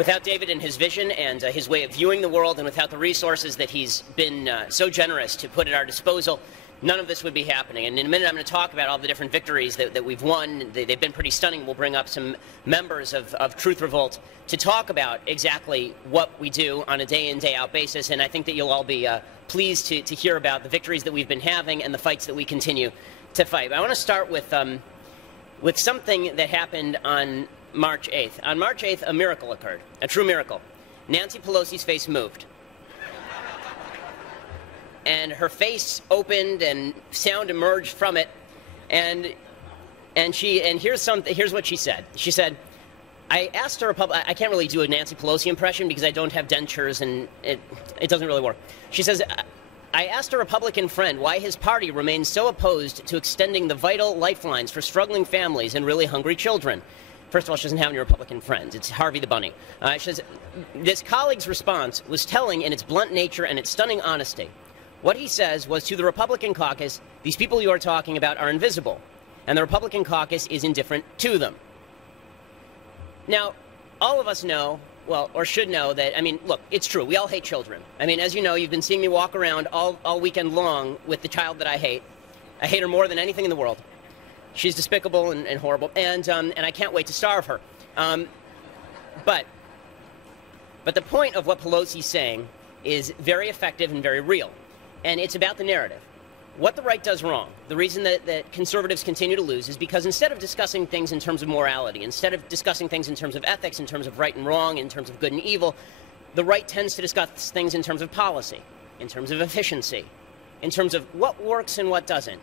Without David and his vision and his way of viewing the world, and without the resources that he's been so generous to put at our disposal, none of this would be happening. And in a minute, I'm going to talk about all the different victories that we've won. They've been pretty stunning. We'll bring up some members of Truth Revolt to talk about exactly what we do on a day-in, day-out basis. And I think that you'll all be pleased to hear about the victories that we've been having and the fights that we continue to fight. But I want to start with something that happened on March 8th. On March 8th, a miracle occurred, a true miracle. Nancy Pelosi's face moved. And her face opened and sound emerged from it. And here's what she said. She said, I asked her, I can't really do a Nancy Pelosi impression because I don't have dentures and it doesn't really work. She says, I asked a Republican friend why his party remains so opposed to extending the vital lifelines for struggling families and really hungry children. First of all, she doesn't have any Republican friends. It's Harvey the Bunny. She says, this colleague's response was telling in its blunt nature and its stunning honesty. What he says was to the Republican caucus, these people you are talking about are invisible, and the Republican caucus is indifferent to them. Now, all of us know, well, or should know that, I mean, look, it's true. We all hate children. I mean, as you know, you've been seeing me walk around all weekend long with the child that I hate. I hate her more than anything in the world. She's despicable and horrible, and I can't wait to starve her. But the point of what Pelosi's saying is very effective and very real, and it's about the narrative. What the right does wrong, the reason that conservatives continue to lose is because instead of discussing things in terms of morality, instead of discussing things in terms of ethics, in terms of right and wrong, in terms of good and evil, the right tends to discuss things in terms of policy, in terms of efficiency, in terms of what works and what doesn't.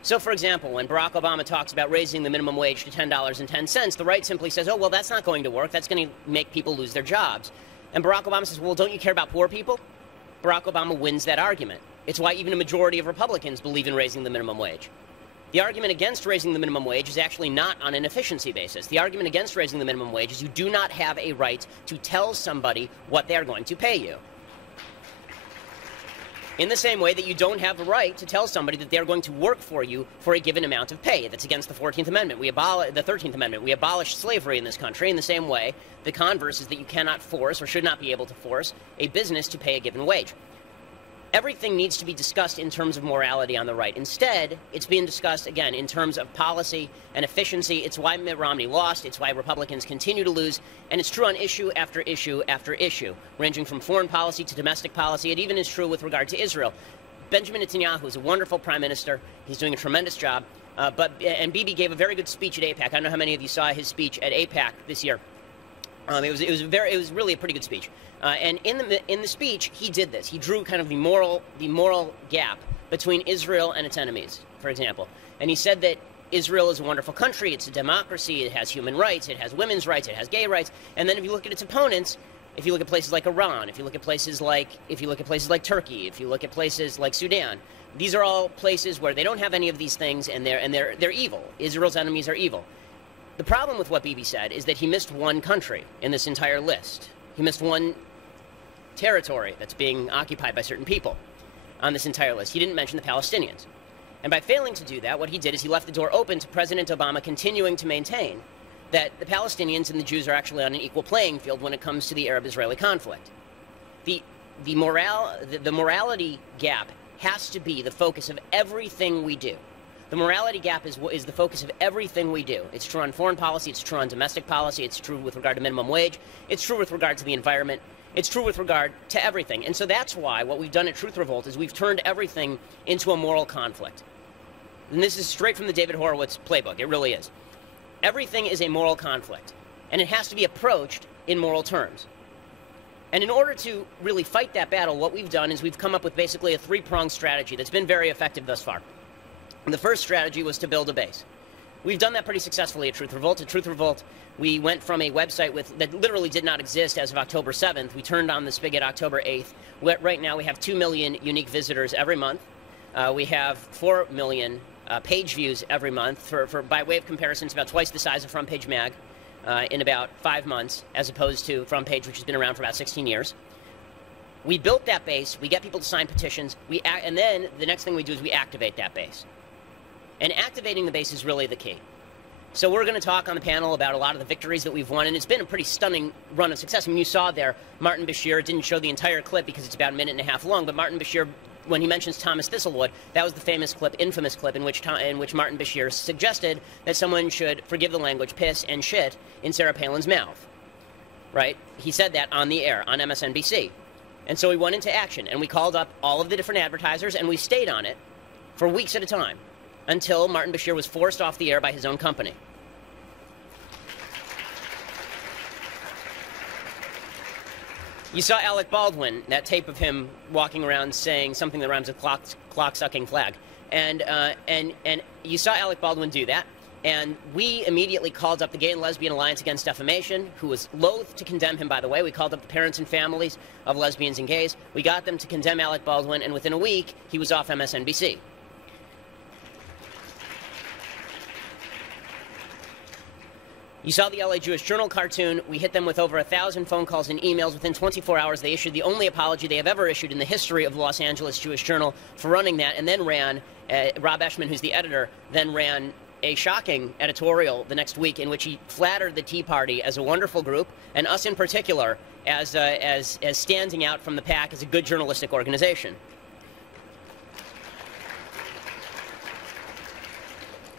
So, for example, when Barack Obama talks about raising the minimum wage to $10.10, the right simply says, oh, well, that's not going to work. That's going to make people lose their jobs. And Barack Obama says, well, don't you care about poor people? Barack Obama wins that argument. It's why even a majority of Republicans believe in raising the minimum wage. The argument against raising the minimum wage is actually not on an efficiency basis. The argument against raising the minimum wage is you do not have a right to tell somebody what they're going to pay you. In the same way that you don't have the right to tell somebody that they're going to work for you for a given amount of pay. That's against the 14th Amendment. The 13th Amendment. We abolished slavery in this country. In the same way, the converse is that you cannot force, or should not be able to force, a business to pay a given wage. Everything needs to be discussed in terms of morality on the right. Instead, it's being discussed, again, in terms of policy and efficiency. It's why Mitt Romney lost. It's why Republicans continue to lose. And it's true on issue after issue after issue, ranging from foreign policy to domestic policy. It even is true with regard to Israel. Benjamin Netanyahu is a wonderful prime minister. He's doing a tremendous job. And Bibi gave a very good speech at AIPAC. I don't know how many of you saw his speech at AIPAC this year. It was really a pretty good speech. And in the speech, he did this. He drew kind of the moral gap between Israel and its enemies, for example. And he said that Israel is a wonderful country. It's a democracy. It has human rights. It has women's rights. It has gay rights. And then if you look at its opponents, if you look at places like Iran, if you look at places like Turkey, if you look at places like Sudan, these are all places where they don't have any of these things, and they're evil. Israel's enemies are evil. The problem with what Bibi said is that he missed one country in this entire list. He missed one territory that's being occupied by certain people on this entire list. He didn't mention the Palestinians. And by failing to do that, what he did is he left the door open to President Obama continuing to maintain that the Palestinians and the Jews are actually on an equal playing field when it comes to the Arab-Israeli conflict. The morality gap has to be the focus of everything we do. The morality gap is the focus of everything we do. It's true on foreign policy. It's true on domestic policy. It's true with regard to minimum wage. It's true with regard to the environment. It's true with regard to everything. And so that's why what we've done at Truth Revolt is we've turned everything into a moral conflict. And this is straight from the David Horowitz playbook. It really is. Everything is a moral conflict, and it has to be approached in moral terms. And in order to really fight that battle, what we've done is we've come up with basically a three-pronged strategy that's been very effective thus far. And the first strategy was to build a base. We've done that pretty successfully at Truth Revolt. At Truth Revolt, we went from a website that literally did not exist as of October 7th. We turned on the spigot October 8th. Right now, we have 2 million unique visitors every month. We have 4 million page views every month. By way of comparison, it's about twice the size of Front Page Mag in about 5 months, as opposed to Front Page, which has been around for about 16 years. We built that base. We get people to sign petitions. And then the next thing we do is we activate that base. And activating the base is really the key. So we're going to talk on the panel about a lot of the victories that we've won, and it's been a pretty stunning run of success. I mean, you saw there, Martin Bashir didn't show the entire clip because it's about a minute and a half long, but Martin Bashir, when he mentions Thomas Thistlewood, that was the famous clip, infamous clip, in which Martin Bashir suggested that someone should, forgive the language, piss and shit in Sarah Palin's mouth. Right? He said that on the air, on MSNBC. And so we went into action, and we called up all of the different advertisers, and we stayed on it for weeks at a time until Martin Bashir was forced off the air by his own company. You saw Alec Baldwin, that tape of him walking around saying something that rhymes with clock-sucking flag. And you saw Alec Baldwin do that. And we immediately called up the Gay and Lesbian Alliance Against Defamation, who was loath to condemn him, by the way. We called up the parents and families of lesbians and gays. We got them to condemn Alec Baldwin, and within a week, he was off MSNBC. You saw the LA Jewish Journal cartoon. We hit them with over 1,000 phone calls and emails. Within 24 hours, they issued the only apology they have ever issued in the history of the Los Angeles Jewish Journal for running that, and then ran, Rob Eshman, who's the editor, then ran a shocking editorial the next week in which he flattered the Tea Party as a wonderful group, and us in particular as standing out from the pack as a good journalistic organization.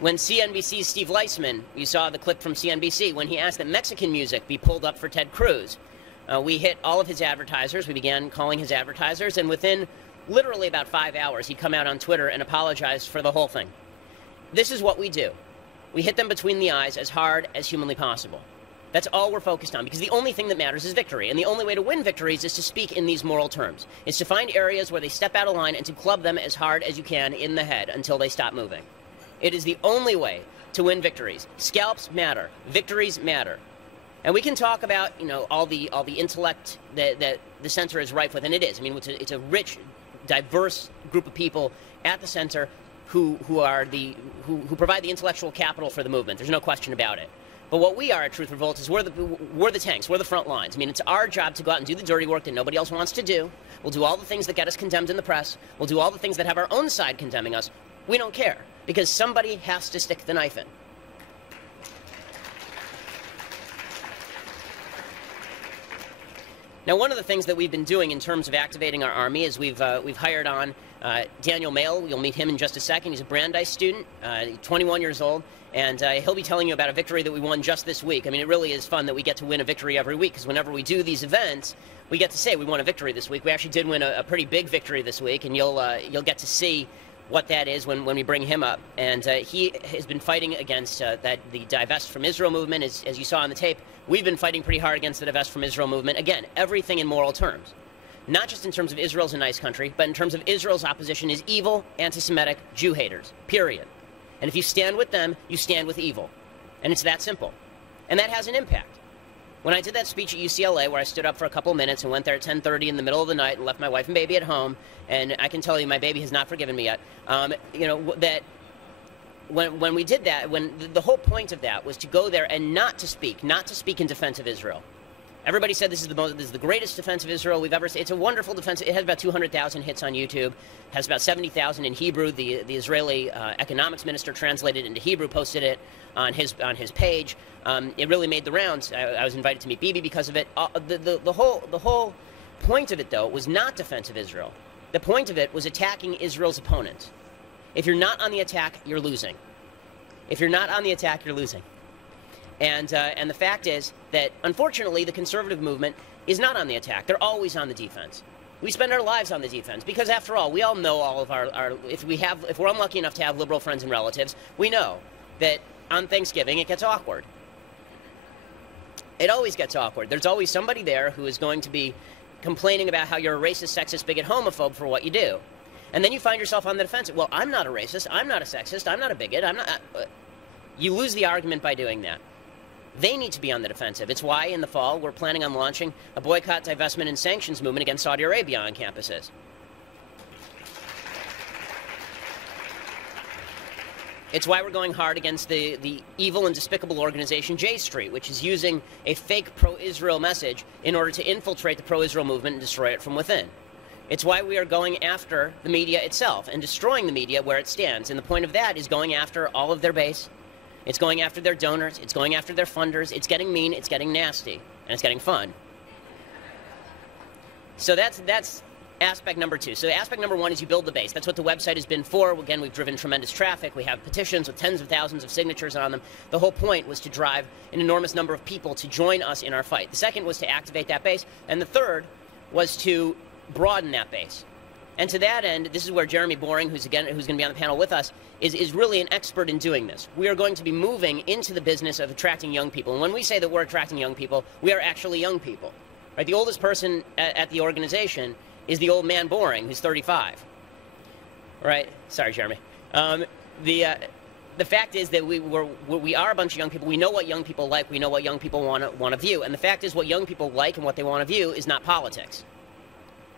When CNBC's Steve Leisman, you saw the clip from CNBC, when he asked that Mexican music be pulled up for Ted Cruz, we hit all of his advertisers. We began calling his advertisers, and within literally about 5 hours, he'd come out on Twitter and apologized for the whole thing. This is what we do. We hit them between the eyes as hard as humanly possible. That's all we're focused on, because the only thing that matters is victory. And the only way to win victories is to speak in these moral terms. It's to find areas where they step out of line and to club them as hard as you can in the head until they stop moving. It is the only way to win victories. Scalps matter. Victories matter. And we can talk about, you know, all the intellect that the center is rife with, and it is. I mean, it's a rich, diverse group of people at the center who provide the intellectual capital for the movement. There's no question about it. But what we are at Truth Revolt is we're the tanks, we're the front lines. I mean, it's our job to go out and do the dirty work that nobody else wants to do. We'll do all the things that get us condemned in the press. We'll do all the things that have our own side condemning us. We don't care, because somebody has to stick the knife in. Now, one of the things that we've been doing in terms of activating our army is we've hired on Daniel Mael. You'll meet him in just a second. He's a Brandeis student, 21 years old, and he'll be telling you about a victory that we won just this week. I mean, it really is fun that we get to win a victory every week, because whenever we do these events, we get to say we won a victory this week. We actually did win a pretty big victory this week, and you'll get to see what that is when we bring him up. And he has been fighting against the Divest from Israel movement, as you saw on the tape. We've been fighting pretty hard against the Divest from Israel movement. Again, everything in moral terms. Not just in terms of Israel's a nice country, but in terms of Israel's opposition is evil, anti-Semitic, Jew haters, period. And if you stand with them, you stand with evil. And it's that simple. And that has an impact. When I did that speech at UCLA, where I stood up for a couple of minutes and went there at 10:30 in the middle of the night and left my wife and baby at home, and I can tell you my baby has not forgiven me yet, you know, that when we did that, when the whole point of that was to go there and not to speak in defense of Israel. Everybody said this is the greatest defense of Israel we've ever seen. It's a wonderful defense. It has about 200,000 hits on YouTube. Has about 70,000 in Hebrew. The Israeli economics minister translated it into Hebrew, posted it on his page. It really made the rounds. I was invited to meet Bibi because of it. The whole point of it, though, was not defense of Israel. The point of it was attacking Israel's opponents. If you're not on the attack, you're losing. If you're not on the attack, you're losing. And the fact is that, unfortunately, the conservative movement is not on the attack. They're always on the defense. We spend our lives on the defense because, after all, we all know all of our if we're unlucky enough to have liberal friends and relatives, we know that on Thanksgiving it gets awkward. It always gets awkward. There's always somebody there who is going to be complaining about how you're a racist, sexist, bigot, homophobe for what you do. And then you find yourself on the defensive. Well, I'm not a racist. I'm not a sexist. I'm not a bigot. I'm not. You lose the argument by doing that. They need to be on the defensive. It's why, in the fall, we're planning on launching a boycott, divestment, and sanctions movement against Saudi Arabia on campuses. It's why we're going hard against the evil and despicable organization J Street, which is using a fake pro-Israel message in order to infiltrate the pro-Israel movement and destroy it from within. It's why we are going after the media itself and destroying the media where it stands. And the point of that is going after all of their base, It's going after their donors. It's going after their funders. It's getting mean. It's getting nasty. And it's getting fun. So that's aspect number 2. So aspect number 1 is you build the base. That's what the website has been for. Again, we've driven tremendous traffic. We have petitions with tens of thousands of signatures on them. The whole point was to drive an enormous number of people to join us in our fight. The second was to activate that base. And the third was to broaden that base. And to that end, this is where Jeremy Boring, who's going to be on the panel with us, is really an expert in doing this. We are going to be moving into the business of attracting young people. And when we say that we're attracting young people, we are actually young people. Right? The oldest person at the organization is the old man Boring, who's 35. Right? Sorry, Jeremy. The fact is that we are a bunch of young people. We know what young people like. We know what young people want to view. And the fact is what young people like and what they want to view is not politics.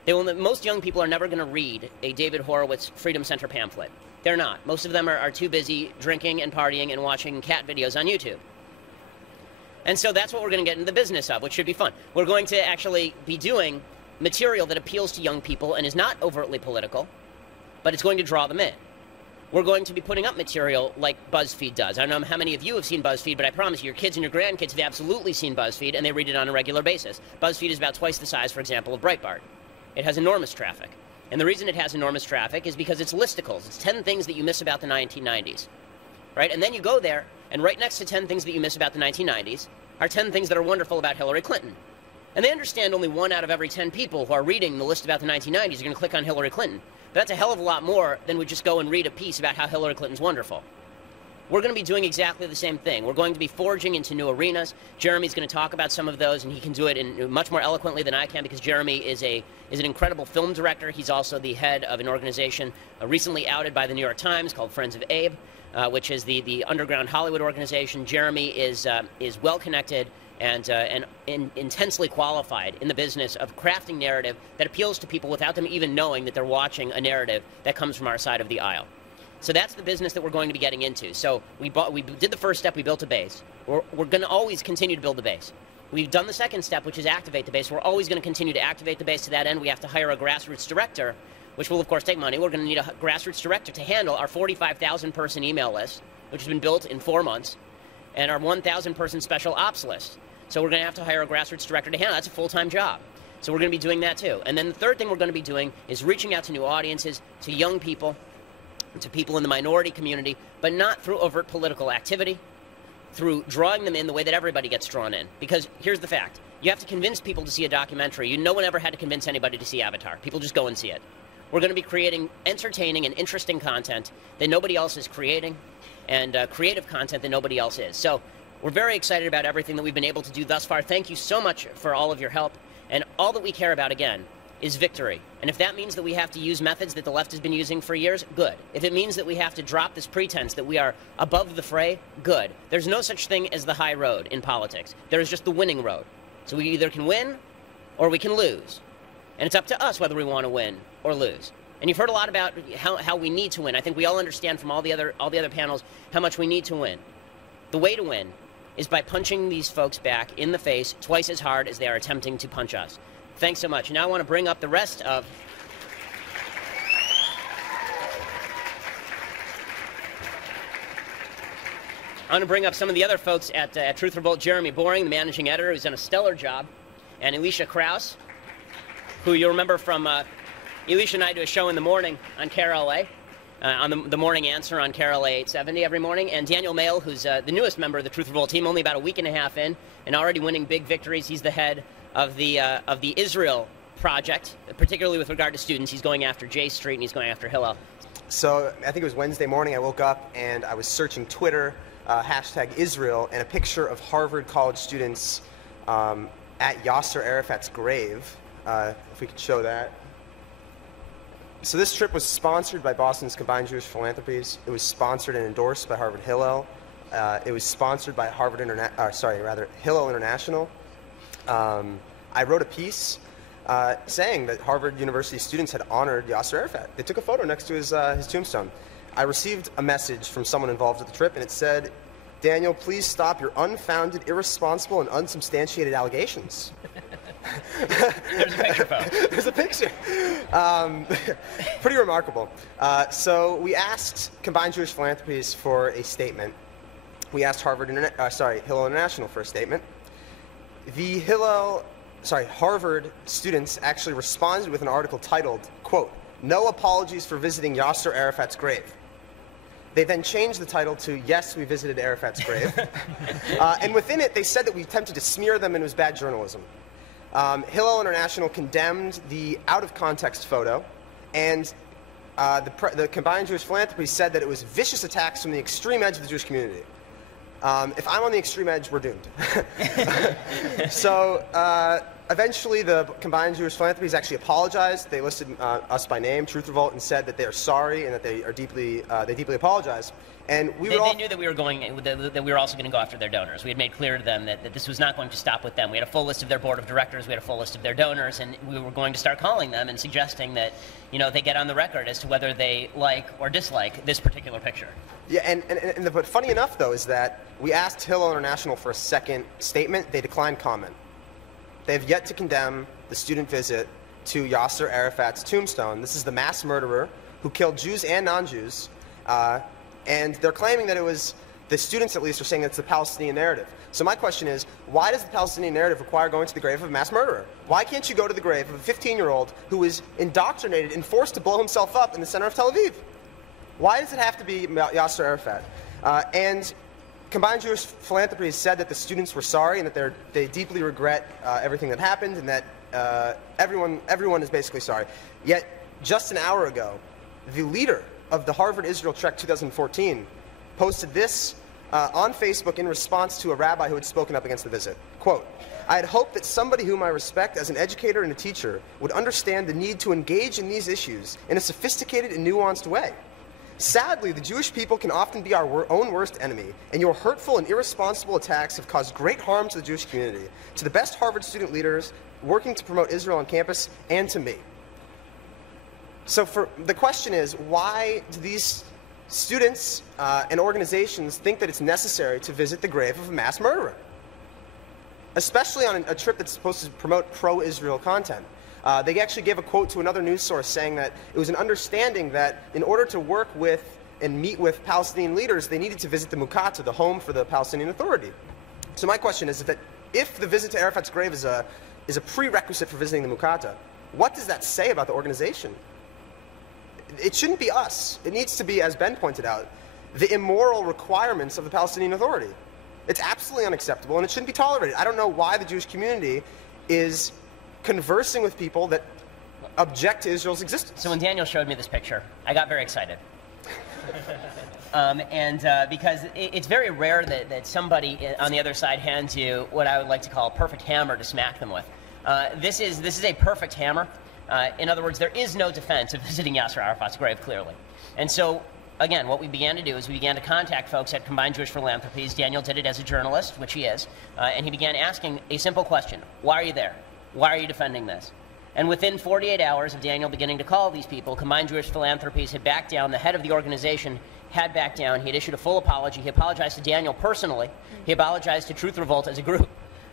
Most young people are never going to read a David Horowitz Freedom Center pamphlet. They're not. Most of them are too busy drinking and partying and watching cat videos on YouTube. And so that's what we're going to get into the business of, which should be fun. We're going to actually be doing material that appeals to young people and is not overtly political, but it's going to draw them in. We're going to be putting up material like BuzzFeed does. I don't know how many of you have seen BuzzFeed, but I promise you, your kids and your grandkids have absolutely seen BuzzFeed, and they read it on a regular basis. BuzzFeed is about twice the size, for example, of Breitbart. It has enormous traffic. And the reason it has enormous traffic is because it's listicles. It's 10 things that you miss about the 1990s. Right? And then you go there, and right next to 10 things that you miss about the 1990s are 10 things that are wonderful about Hillary Clinton. And they understand only 1 out of every 10 people who are reading the list about the 1990s are going to click on Hillary Clinton. But that's a hell of a lot more than would just go and read a piece about how Hillary Clinton's wonderful. We're going to be doing exactly the same thing. We're going to be forging into new arenas. Jeremy's going to talk about some of those, and he can do it in much more eloquently than I can because Jeremy is an incredible film director. He's also the head of an organization recently outed by the New York Times called Friends of Abe, which is the underground Hollywood organization. Jeremy is well-connected and intensely qualified in the business of crafting narrative that appeals to people without them even knowing that they're watching a narrative that comes from our side of the aisle. So that's the business that we're going to be getting into. So we did the first step, we built a base. We're going to always continue to build the base. We've done the second step, which is activate the base. We're always going to continue to activate the base. To that end, we have to hire a grassroots director, which will, of course, take money. We're going to need a grassroots director to handle our 45,000-person email list, which has been built in 4 months, and our 1,000-person special ops list. So we're going to have to hire a grassroots director to handle. That's a full-time job. So we're going to be doing that, too. And then the third thing we're going to be doing is reaching out to new audiences, to young people, to people in the minority community, but not through overt political activity, through drawing them in the way that everybody gets drawn in. Because here's the fact. You have to convince people to see a documentary. No one ever had to convince anybody to see Avatar. People just go and see it. We're going to be creating entertaining and interesting content that nobody else is creating, and creative content that nobody else is. So we're very excited about everything that we've been able to do thus far. Thank you so much for all of your help. And all that we care about, again, is victory. And if that means that we have to use methods that the left has been using for years, good. If it means that we have to drop this pretense that we are above the fray, good. There's no such thing as the high road in politics. There is just the winning road. So we either can win or we can lose. And it's up to us whether we want to win or lose. And you've heard a lot about how we need to win. I think we all understand from all the other panels how much we need to win. The way to win is by punching these folks back in the face twice as hard as they are attempting to punch us. Thanks so much. Now I want to bring up the rest of... I want to bring up some of the other folks at Truth Revolt. Jeremy Boring, the managing editor, who's done a stellar job. And Alicia Krause, who you'll remember from... Alicia and I do a show in the morning on KRLA, on the Morning Answer on KRLA 870 every morning. And Daniel Mael, who's the newest member of the Truth Revolt team, only about a week and a half in, and already winning big victories. He's the head of the Israel project, particularly with regard to students. He's going after J Street and he's going after Hillel. So I think it was Wednesday morning. I woke up and I was searching Twitter, hashtag Israel, and a picture of Harvard college students at Yasser Arafat's grave. If we could show that. So this trip was sponsored by Boston's Combined Jewish Philanthropies. It was sponsored and endorsed by Harvard Hillel. It was sponsored by Hillel International. I wrote a piece saying that Harvard University students had honored Yasser Arafat. They took a photo next to his tombstone. I received a message from someone involved with the trip, and it said, "Daniel, please stop your unfounded, irresponsible, and unsubstantiated allegations." There's a picture, folks. There's a picture. Pretty remarkable. So we asked Combined Jewish Philanthropies for a statement, we asked Hillel International for a statement. The Harvard students actually responded with an article titled, quote, "No apologies for visiting Yasser Arafat's grave." They then changed the title to, "Yes, we visited Arafat's grave." And within it, they said that we attempted to smear them and it was bad journalism. Hillel International condemned the out-of-context photo, and the Combined Jewish Philanthropy said that it was vicious attacks from the extreme edge of the Jewish community. If I'm on the extreme edge, we're doomed. So eventually, the Combined Jewish Philanthropies actually apologized. They listed us by name, Truth Revolt, and said that they are sorry and that they deeply apologize. And they knew that we were also going to go after their donors. We had made clear to them that this was not going to stop with them. We had a full list of their board of directors. We had a full list of their donors, and we were going to start calling them and suggesting that, they get on the record as to whether they like or dislike this particular picture. Yeah, but funny enough, though, is that we asked Hillel International for a second statement. They declined comment. They have yet to condemn the student visit to Yasser Arafat's tombstone. This is the mass murderer who killed Jews and non-Jews. And they're claiming that it was, the students at least are saying that it's the Palestinian narrative. So my question is, why does the Palestinian narrative require going to the grave of a mass murderer? Why can't you go to the grave of a 15-year-old who was indoctrinated and forced to blow himself up in the center of Tel Aviv? Why does it have to be Yasser Arafat? And Combined Jewish Philanthropy has said that the students were sorry and that they deeply regret everything that happened, and that everyone is basically sorry. Yet, just an hour ago, the leader of the Harvard-Israel Trek 2014 posted this on Facebook in response to a rabbi who had spoken up against the visit. Quote, "I had hoped that somebody whom I respect as an educator and a teacher would understand the need to engage in these issues in a sophisticated and nuanced way. Sadly, the Jewish people can often be our own worst enemy, and your hurtful and irresponsible attacks have caused great harm to the Jewish community, to the best Harvard student leaders working to promote Israel on campus, and to me." So the question is, why do these students and organizations think that it's necessary to visit the grave of a mass murderer? Especially on a trip that's supposed to promote pro-Israel content. They actually gave a quote to another news source saying that it was an understanding that in order to work with and meet with Palestinian leaders, they needed to visit the Muqata, the home for the Palestinian Authority. So my question is that if the visit to Arafat's grave is a prerequisite for visiting the Muqata, what does that say about the organization? It shouldn't be us. It needs to be, as Ben pointed out, the immoral requirements of the Palestinian Authority. It's absolutely unacceptable, and it shouldn't be tolerated. I don't know why the Jewish community is conversing with people that object to Israel's existence. So when Daniel showed me this picture, I got very excited. Because it's very rare that somebody on the other side hands you what I would like to call a perfect hammer to smack them with. This is a perfect hammer. In other words, there is no defense of visiting Yasser Arafat's grave, clearly. And so, again, what we began to do is we began to contact folks at Combined Jewish Philanthropies. Daniel did it as a journalist, which he is, and he began asking a simple question. Why are you there? Why are you defending this? And within 48 hours of Daniel beginning to call these people, Combined Jewish Philanthropies had backed down. The head of the organization had backed down. He had issued a full apology. He apologized to Daniel personally. He apologized to Truth Revolt as a group.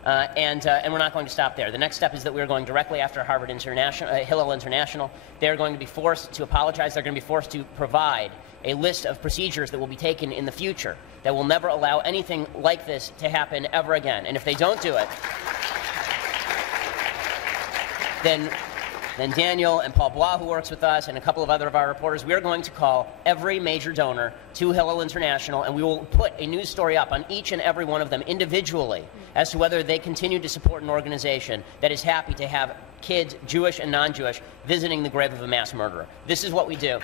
And we're not going to stop there. The next step is that we're going directly after Harvard International, Hillel International. They're going to be forced to apologize. They're going to be forced to provide a list of procedures that will be taken in the future that will never allow anything like this to happen ever again. And if they don't do it, then Daniel and Paul Bois, who works with us, and a couple of other of our reporters, we are going to call every major donor to Hillel International, and we will put a news story up on each and every one of them individually as to whether they continue to support an organization that is happy to have kids, Jewish and non-Jewish, visiting the grave of a mass murderer. This is what we do.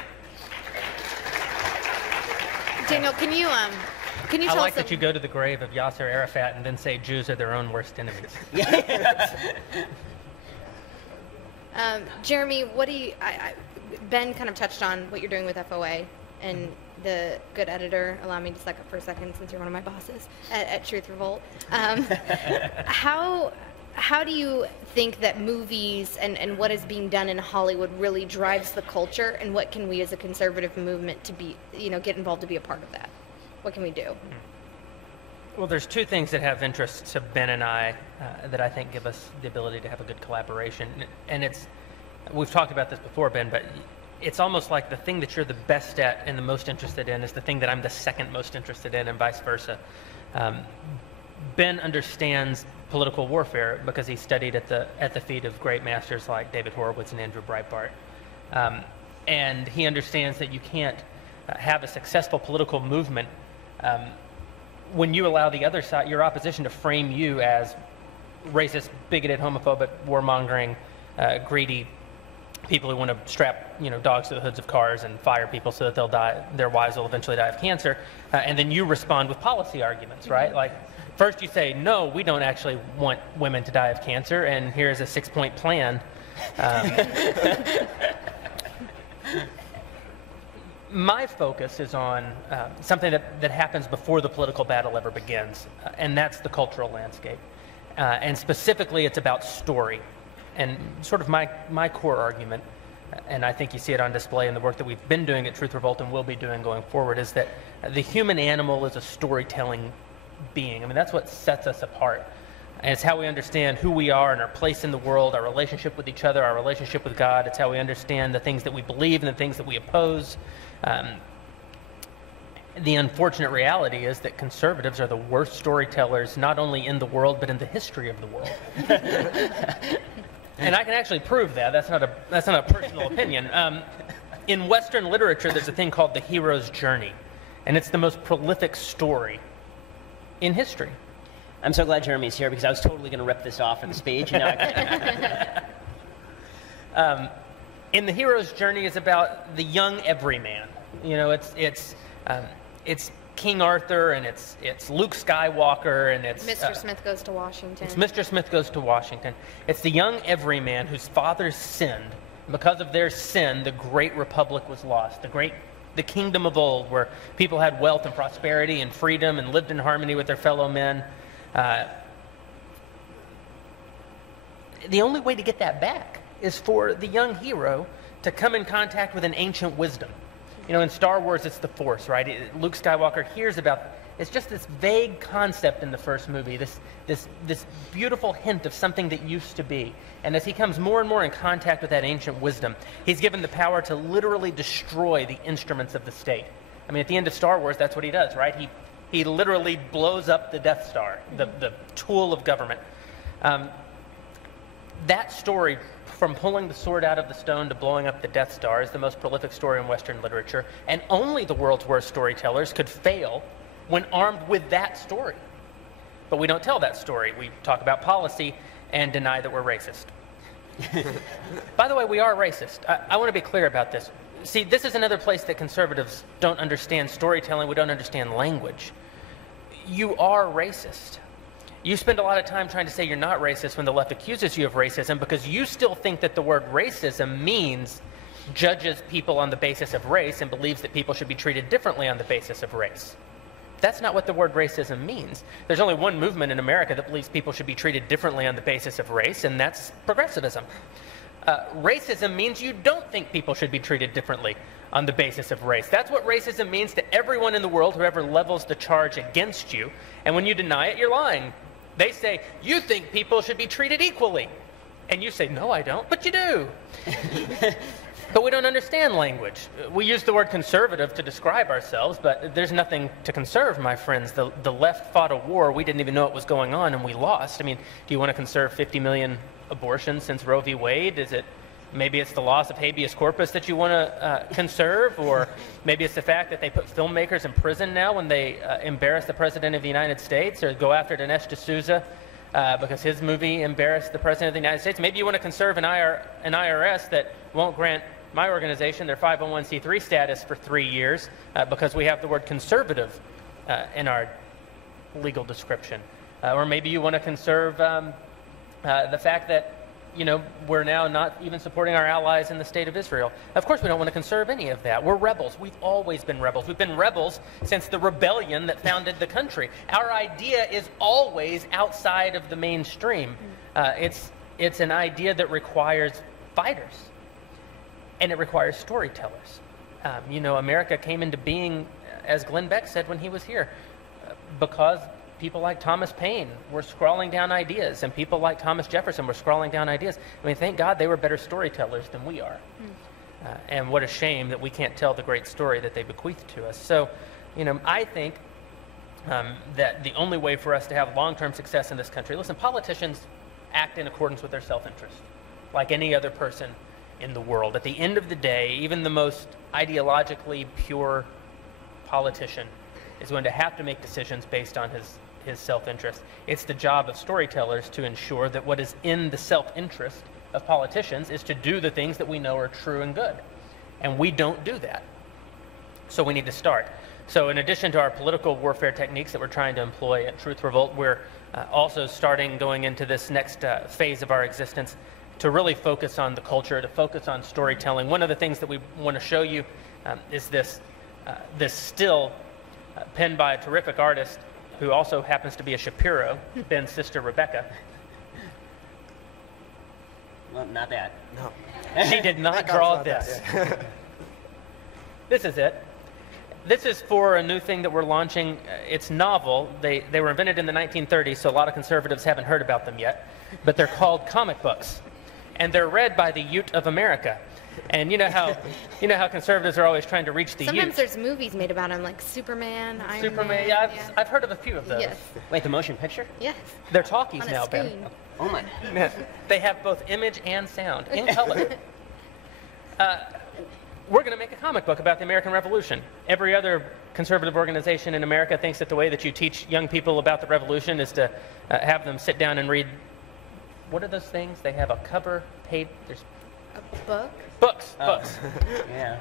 Daniel, can you tell us? I like that you go to the grave of Yasser Arafat and then say Jews are their own worst enemies. Jeremy, what do you? Ben kind of touched on what you're doing with FOA, and the good editor. Allow me to suck up for a second, since you're one of my bosses at Truth Revolt. How do you think that movies and what is being done in Hollywood really drives the culture, and what can we as a conservative movement to be, get involved to be a part of that? What can we do? Well, there's two things that have interest to Ben and I that I think give us the ability to have a good collaboration. And we've talked about this before, Ben, but it's almost like the thing that you're the best at and the most interested in is the thing that I'm the second most interested in, and vice versa. Ben understands political warfare because he studied at the feet of great masters like David Horowitz and Andrew Breitbart. And he understands that you can't have a successful political movement when you allow the other side, your opposition, to frame you as racist, bigoted, homophobic, warmongering, greedy people who want to strap dogs to the hoods of cars and fire people so that they'll die, their wives will eventually die of cancer, and then you respond with policy arguments, right? Like, first you say, no, we don't actually want women to die of cancer, and here's a 6-point plan. My focus is on something that happens before the political battle ever begins, and that's the cultural landscape. And specifically, it's about story. And sort of my core argument, and I think you see it on display in the work that we've been doing at Truth Revolt and will be doing going forward, is that the human animal is a storytelling being. I mean, that's what sets us apart. And it's how we understand who we are and our place in the world, our relationship with each other, our relationship with God. It's how we understand the things that we believe and the things that we oppose. The unfortunate reality is that conservatives are the worst storytellers, not only in the world, but in the history of the world. And I can actually prove that. That's not a personal opinion. In Western literature, there's a thing called the hero's journey, and it's the most prolific story in history. I'm so glad Jeremy's here because I was totally going to rip this off in the speech. And now I can't. In the hero's journey is about the young everyman. It's King Arthur, and it's Luke Skywalker, and it's Mr. Smith Goes to Washington. It's Mr. Smith Goes to Washington. It's the young everyman whose fathers sinned. Because of their sin, the great republic was lost. The kingdom of old, where people had wealth and prosperity and freedom and lived in harmony with their fellow men. The only way to get that back is for the young hero to come in contact with an ancient wisdom. In Star Wars, it's the Force, right? Luke Skywalker hears about, it's just this vague concept in the first movie, this beautiful hint of something that used to be. And as he comes more and more in contact with that ancient wisdom, he's given the power to literally destroy the instruments of the state. I mean, at the end of Star Wars, that's what he does, right? He literally blows up the Death Star, the tool of government. That story, from pulling the sword out of the stone to blowing up the Death Star, is the most prolific story in Western literature, and only the world's worst storytellers could fail when armed with that story. But we don't tell that story. We talk about policy and deny that we're racist. By the way, we are racist. I want to be clear about this. See, this is another place that conservatives don't understand storytelling. We don't understand language. You are racist. You spend a lot of time trying to say you're not racist when the left accuses you of racism because you still think that the word racism means judges people on the basis of race and believes that people should be treated differently on the basis of race. That's not what the word racism means. There's only one movement in America that believes people should be treated differently on the basis of race, and that's progressivism. Racism means you don't think people should be treated differently on the basis of race. That's what racism means to everyone in the world, whoever levels the charge against you. And when you deny it, you're lying. They say, you think people should be treated equally. And you say, no, I don't, but you do. But we don't understand language. We use the word conservative to describe ourselves, but there's nothing to conserve, my friends. The left fought a war. We didn't even know it was going on, and we lost. I mean, do you want to conserve 50 million abortions since Roe v. Wade? Maybe it's the loss of habeas corpus that you want to conserve, or maybe it's the fact that they put filmmakers in prison now when they embarrass the President of the United States, or go after Dinesh D'Souza because his movie embarrassed the President of the United States. Maybe you want to conserve an IRS that won't grant my organization their 501c3 status for 3 years because we have the word conservative in our legal description. Or maybe you want to conserve the fact that we're now not even supporting our allies in the state of Israel. Of course, we don't want to conserve any of that. We're rebels. We've always been rebels. We've been rebels since the rebellion that founded the country. Our idea is always outside of the mainstream. It's an idea that requires fighters, and it requires storytellers. America came into being, as Glenn Beck said when he was here, because people like Thomas Paine were scrawling down ideas, and people like Thomas Jefferson were scrawling down ideas. I mean, thank God they were better storytellers than we are. And what a shame that we can't tell the great story that they bequeathed to us. So, I think that the only way for us to have long-term success in this country, listen, politicians act in accordance with their self-interest, like any other person in the world. At the end of the day, even the most ideologically pure politician is going to have to make decisions based on his self-interest. It's the job of storytellers to ensure that what is in the self-interest of politicians is to do the things that we know are true and good. And we don't do that. So we need to start. So in addition to our political warfare techniques that we're trying to employ at Truth Revolt, we're also going into this next phase of our existence to really focus on the culture, to focus on storytelling. One of the things that we want to show you is this still penned by a terrific artist who also happens to be a Shapiro, Ben's sister Rebecca. Well, not that. No. She did not draw this. Yeah. This is it. This is for a new thing that we're launching. It's novel. They were invented in the 1930s, so a lot of conservatives haven't heard about them yet. But they're called comic books, and they're read by the Ute of America. And you know how conservatives are always trying to reach the Sometimes Ute. there's movies made about him, like Superman, Iron Superman. Man. Yeah, I've heard of a few of those. Yes. Wait, the motion picture? Yes. They're talkies On a now, Ben. screen. Oh my. They have both image and sound in color. We're going to make a comic book about the American Revolution. Every other conservative organization in America thinks that the way that you teach young people about the Revolution is to have them sit down and read, what are those things? They have a cover page. There's A book? books. Oh. Books. Yeah.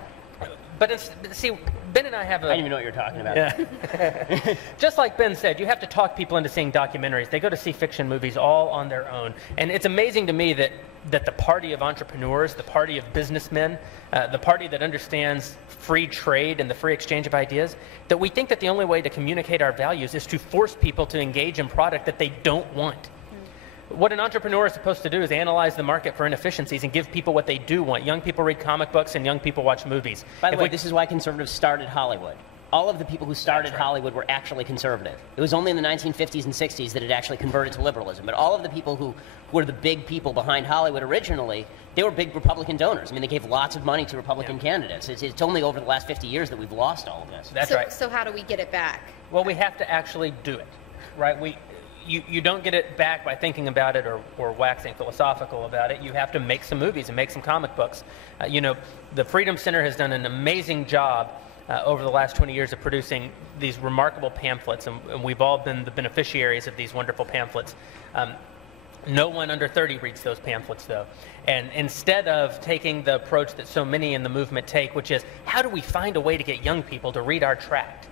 But see, Ben and I have I didn't even know what you were talking about. Yeah. Just like Ben said, you have to talk people into seeing documentaries. They go to see fiction movies all on their own. And it's amazing to me that the party of entrepreneurs, the party of businessmen, the party that understands free trade and the free exchange of ideas, that we think that the only way to communicate our values is to force people to engage in product that they don't want. What an entrepreneur is supposed to do is analyze the market for inefficiencies and give people what they do want. Young people read comic books and young people watch movies. By the way, this is why conservatives started Hollywood. All of the people who started Hollywood were actually conservative. It was only in the 1950s and 60s that it actually converted to liberalism. But all of the people who were the big people behind Hollywood originally, they were big Republican donors. I mean, they gave lots of money to Republican candidates. It's only over the last 50 years that we've lost all of this. That's so, right. So how do we get it back? Well, we have to actually do it, right? You don't get it back by thinking about it or waxing philosophical about it. You have to make some movies and make some comic books. The Freedom Center has done an amazing job over the last 20 years of producing these remarkable pamphlets, and we've all been the beneficiaries of these wonderful pamphlets. No one under 30 reads those pamphlets, though. And instead of taking the approach that so many in the movement take, which is, how do we find a way to get young people to read our tract?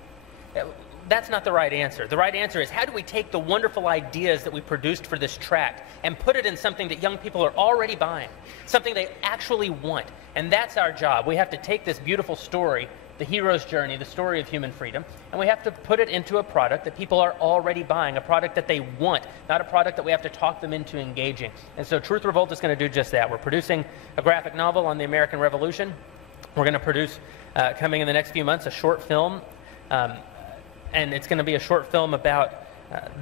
That's not the right answer. The right answer is, how do we take the wonderful ideas that we produced for this tract and put it in something that young people are already buying, something they actually want? And that's our job. We have to take this beautiful story, the hero's journey, the story of human freedom, and we have to put it into a product that people are already buying, a product that they want, not a product that we have to talk them into engaging. And so Truth Revolt is going to do just that. We're producing a graphic novel on the American Revolution. We're going to produce, coming in the next few months, a short film. And it's going to be a short film about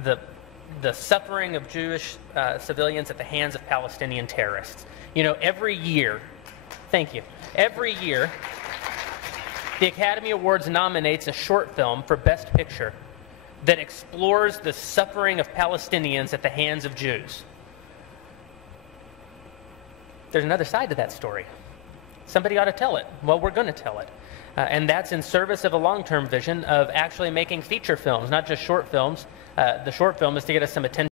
the suffering of Jewish civilians at the hands of Palestinian terrorists. Every year, thank you, every year, the Academy Awards nominates a short film for Best Picture that explores the suffering of Palestinians at the hands of Jews. There's another side to that story. Somebody ought to tell it. Well, we're going to tell it. And that's in service of a long-term vision of actually making feature films, not just short films. The short film is to get us some attention.